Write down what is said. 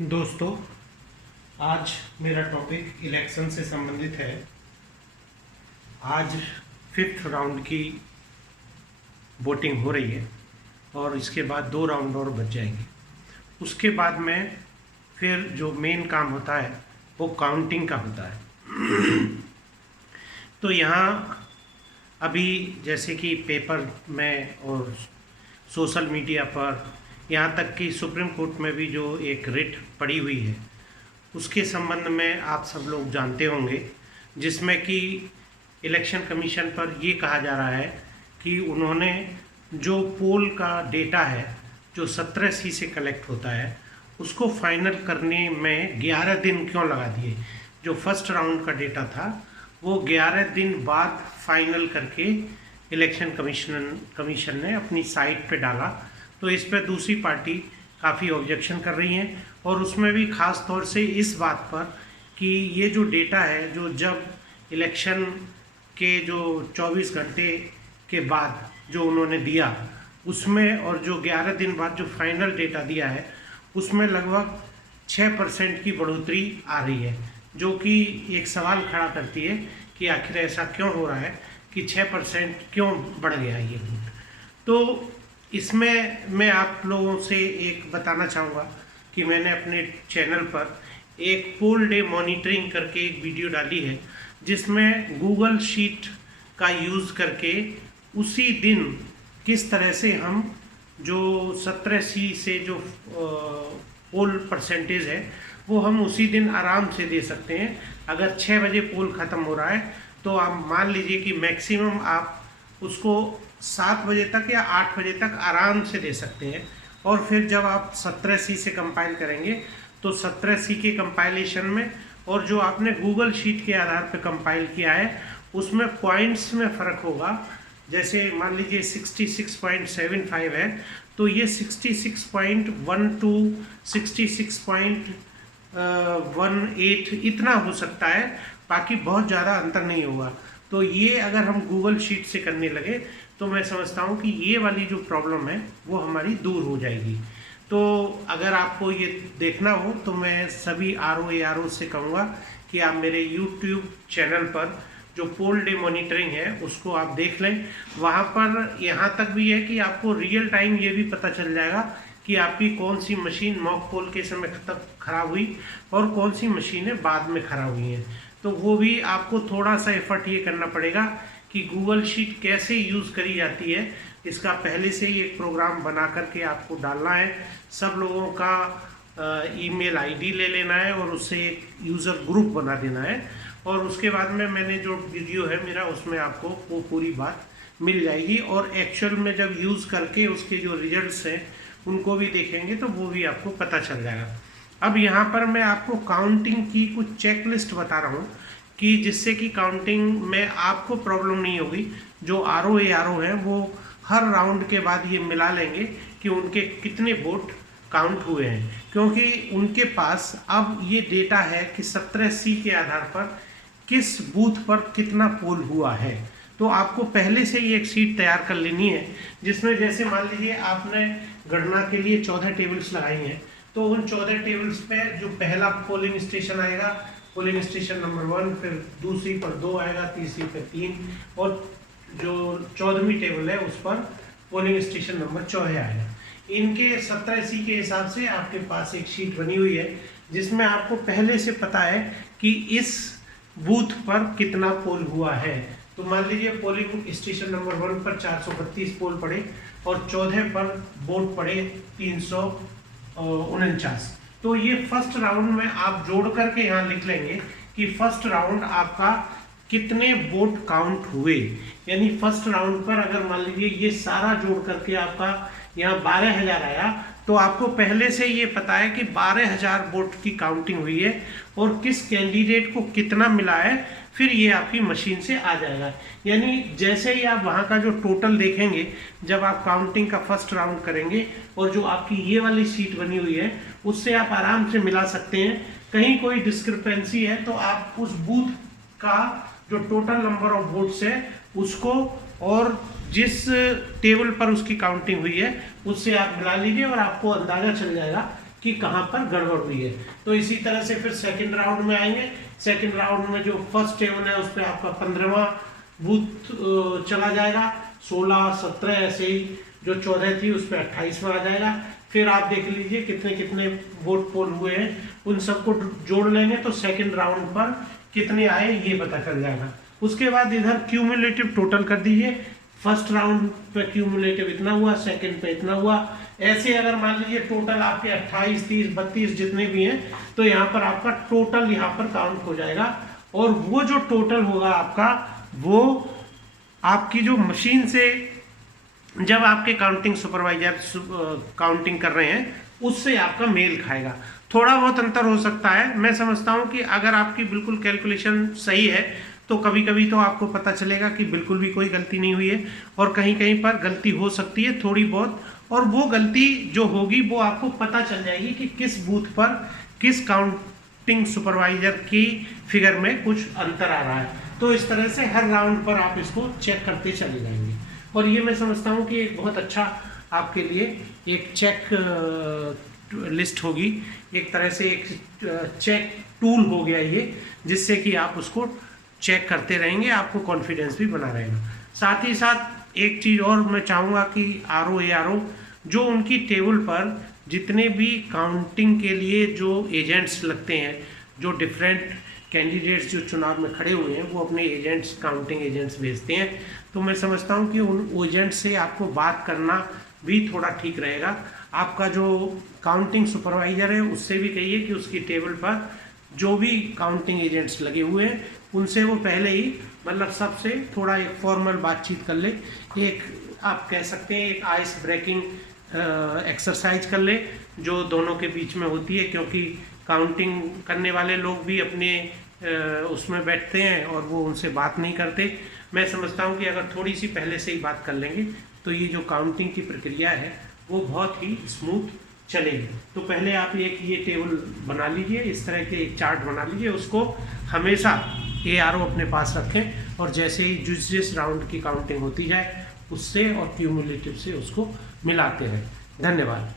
दोस्तों, आज मेरा टॉपिक इलेक्शन से संबंधित है। आज 5th राउंड की वोटिंग हो रही है और इसके बाद 2 राउंड और बच जाएंगे। उसके बाद में फिर जो मेन काम होता है वो काउंटिंग का होता है। तो यहाँ अभी जैसे कि पेपर में और सोशल मीडिया पर, यहाँ तक कि सुप्रीम कोर्ट में भी जो एक रिट पड़ी हुई है उसके संबंध में आप सब लोग जानते होंगे, जिसमें कि इलेक्शन कमीशन पर ये कहा जा रहा है कि उन्होंने जो पोल का डेटा है जो 17C से कलेक्ट होता है उसको फाइनल करने में 11 दिन क्यों लगा दिए। जो फर्स्ट राउंड का डेटा था वो 11 दिन बाद फाइनल करके इलेक्शन कमीशन ने अपनी साइट पे डाला। तो इस पर दूसरी पार्टी काफ़ी ऑब्जेक्शन कर रही हैं और उसमें भी ख़ास तौर से इस बात पर कि ये जो डेटा है जो जब इलेक्शन के जो 24 घंटे के बाद जो उन्होंने दिया उसमें और जो 11 दिन बाद जो फाइनल डेटा दिया है उसमें लगभग 6% की बढ़ोतरी आ रही है, जो कि एक सवाल खड़ा करती है कि आखिर ऐसा क्यों हो रहा है कि 6% क्यों बढ़ गया ये वोट। तो इसमें मैं आप लोगों से एक बताना चाहूँगा कि मैंने अपने चैनल पर एक पोल डे मॉनिटरिंग करके एक वीडियो डाली है, जिसमें गूगल शीट का यूज़ करके उसी दिन किस तरह से हम जो 17C से जो पोल परसेंटेज है वो हम उसी दिन आराम से दे सकते हैं। अगर 6 बजे पोल ख़त्म हो रहा है तो आप मान लीजिए कि मैक्सिमम आप उसको 7 बजे तक या 8 बजे तक आराम से दे सकते हैं। और फिर जब आप 17C से कंपाइल करेंगे तो 17C के कंपाइलेशन में और जो आपने गूगल शीट के आधार पर कंपाइल किया है उसमें पॉइंट्स में फ़र्क होगा। जैसे मान लीजिए 66.75 है तो ये 66.12 66.18 इतना हो सकता है, बाकी बहुत ज़्यादा अंतर नहीं होगा। तो ये अगर हम गूगल शीट से करने लगे तो मैं समझता हूँ कि ये वाली जो प्रॉब्लम है वो हमारी दूर हो जाएगी। तो अगर आपको ये देखना हो तो मैं सभी RO से कहूँगा कि आप मेरे YouTube चैनल पर जो पोल डे मॉनिटरिंग है उसको आप देख लें। वहाँ पर यहाँ तक भी है कि आपको रियल टाइम ये भी पता चल जाएगा कि आपकी कौन सी मशीन मॉक पोल के समय तक खराब हुई और कौन सी मशीनें बाद में खराब हुई हैं। तो वो भी आपको थोड़ा सा एफर्ट ये करना पड़ेगा कि गूगल शीट कैसे यूज़ करी जाती है, इसका पहले से ही एक प्रोग्राम बना करके आपको डालना है। सब लोगों का ईमेल आईडी ले लेना है और उससे एक यूज़र ग्रुप बना देना है और उसके बाद में मैंने जो वीडियो है मेरा उसमें आपको वो पूरी बात मिल जाएगी। और एक्चुअल में जब यूज़ करके उसके जो रिजल्ट्स हैं उनको भी देखेंगे तो वो भी आपको पता चल जाएगा। अब यहाँ पर मैं आपको काउंटिंग की कुछ चेकलिस्ट बता रहा हूँ कि जिससे कि काउंटिंग में आपको प्रॉब्लम नहीं होगी। जो RO हैं वो हर राउंड के बाद ये मिला लेंगे कि उनके कितने वोट काउंट हुए हैं, क्योंकि उनके पास अब ये डेटा है कि 17C के आधार पर किस बूथ पर कितना पोल हुआ है। तो आपको पहले से ही एक शीट तैयार कर लेनी है जिसमें जैसे मान लीजिए आपने गणना के लिए 14 टेबल्स लगाई हैं, तो उन 14 टेबल्स पे जो पहला पोलिंग स्टेशन आएगा पोलिंग स्टेशन नंबर 1, फिर दूसरी पर 2 आएगा, तीसरी पर 3 और जो 14वीं टेबल है उस पर पोलिंग स्टेशन नंबर 14 आएगा। इनके 17C के हिसाब से आपके पास एक शीट बनी हुई है जिसमें आपको पहले से पता है कि इस बूथ पर कितना पोल हुआ है। तो मान लीजिए पोलिंग स्टेशन नंबर 1 पर 432 पोल पड़े और 14 पर वोट पड़े 349। तो ये फर्स्ट राउंड में आप जोड़ करके यहाँ लिख लेंगे कि फर्स्ट राउंड आपका कितने वोट काउंट हुए। यानी फर्स्ट राउंड पर अगर मान लीजिए ये सारा जोड़ करके आपका यहाँ 12,000 आया तो आपको पहले से ये पता है कि 12,000 वोट की काउंटिंग हुई है और किस कैंडिडेट को कितना मिला है, फिर ये आपकी मशीन से आ जाएगा। यानी जैसे ही आप वहाँ का जो टोटल देखेंगे जब आप काउंटिंग का फर्स्ट राउंड करेंगे और जो आपकी ये वाली शीट बनी हुई है उससे आप आराम से मिला सकते हैं। कहीं कोई डिस्क्रिपेंसी है तो आप उस बूथ का जो टोटल नंबर ऑफ वोट्स है उसको और जिस टेबल पर उसकी काउंटिंग हुई है उससे आप मिला लीजिए और आपको अंदाज़ा चल जाएगा कि कि कहाँ पर गड़बड़ हुई है। तो इसी तरह से फिर सेकंड राउंड में आएंगे। सेकंड राउंड में जो फर्स्ट टेबल है उस पर आपका 15वां बूथ चला जाएगा, 16, 17 ऐसे ही, जो 14 थी उस पर 28वां आ जाएगा। फिर आप देख लीजिए कितने कितने वोट पोल हुए हैं, उन सबको जोड़ लेंगे तो सेकंड राउंड पर कितने आए ये पता चल जाएगा। उसके बाद इधर क्यूमुलेटिव टोटल कर दीजिए, फर्स्ट राउंड पे क्यूमुलेटिव इतना हुआ, सेकंड पे इतना हुआ। ऐसे अगर मान लीजिए टोटल आपके 28, 30, 32 जितने भी हैं तो यहाँ पर आपका टोटल यहाँ पर काउंट हो जाएगा। और वो जो टोटल होगा आपका, वो आपकी जो मशीन से जब आपके काउंटिंग सुपरवाइजर काउंटिंग कर रहे हैं उससे आपका मेल खाएगा। थोड़ा बहुत अंतर हो सकता है। मैं समझता हूँ कि अगर आपकी बिल्कुल कैलकुलेशन सही है तो कभी कभी तो आपको पता चलेगा कि बिल्कुल भी कोई गलती नहीं हुई है, और कहीं कहीं पर गलती हो सकती है थोड़ी बहुत, और वो गलती जो होगी वो आपको पता चल जाएगी कि किस बूथ पर किस काउंटिंग सुपरवाइजर की फिगर में कुछ अंतर आ रहा है। तो इस तरह से हर राउंड पर आप इसको चेक करते चले जाएंगे, और ये मैं समझता हूँ कि एक बहुत अच्छा आपके लिए एक चेक लिस्ट होगी, एक तरह से एक चेक टूल हो गया ये, जिससे कि आप उसको चेक करते रहेंगे, आपको कॉन्फिडेंस भी बना रहेगा। साथ ही साथ एक चीज़ और मैं चाहूँगा कि RO जो उनकी टेबल पर जितने भी काउंटिंग के लिए जो एजेंट्स लगते हैं, जो डिफरेंट कैंडिडेट्स जो चुनाव में खड़े हुए हैं वो अपने एजेंट्स, काउंटिंग एजेंट्स भेजते हैं, तो मैं समझता हूँ कि उन एजेंट से आपको बात करना भी थोड़ा ठीक रहेगा। आपका जो काउंटिंग सुपरवाइजर है उससे भी कहिए कि उसकी टेबल पर जो भी काउंटिंग एजेंट्स लगे हुए हैं उनसे वो पहले ही मतलब सबसे थोड़ा एक फॉर्मल बातचीत कर ले, एक आप कह सकते हैं एक आइस ब्रेकिंग एक्सरसाइज कर ले जो दोनों के बीच में होती है, क्योंकि काउंटिंग करने वाले लोग भी अपने उसमें बैठते हैं और वो उनसे बात नहीं करते। मैं समझता हूँ कि अगर थोड़ी सी पहले से ही बात कर लेंगे तो ये जो काउंटिंग की प्रक्रिया है वो बहुत ही स्मूथ चलेगी। तो पहले आप एक ये टेबल बना लीजिए, इस तरह के एक चार्ट बना लीजिए, उसको हमेशा ARO अपने पास रखें, और जैसे ही जिस राउंड की काउंटिंग होती जाए उससे और क्यूमुलेटिव से उसको मिलाते रहें। धन्यवाद।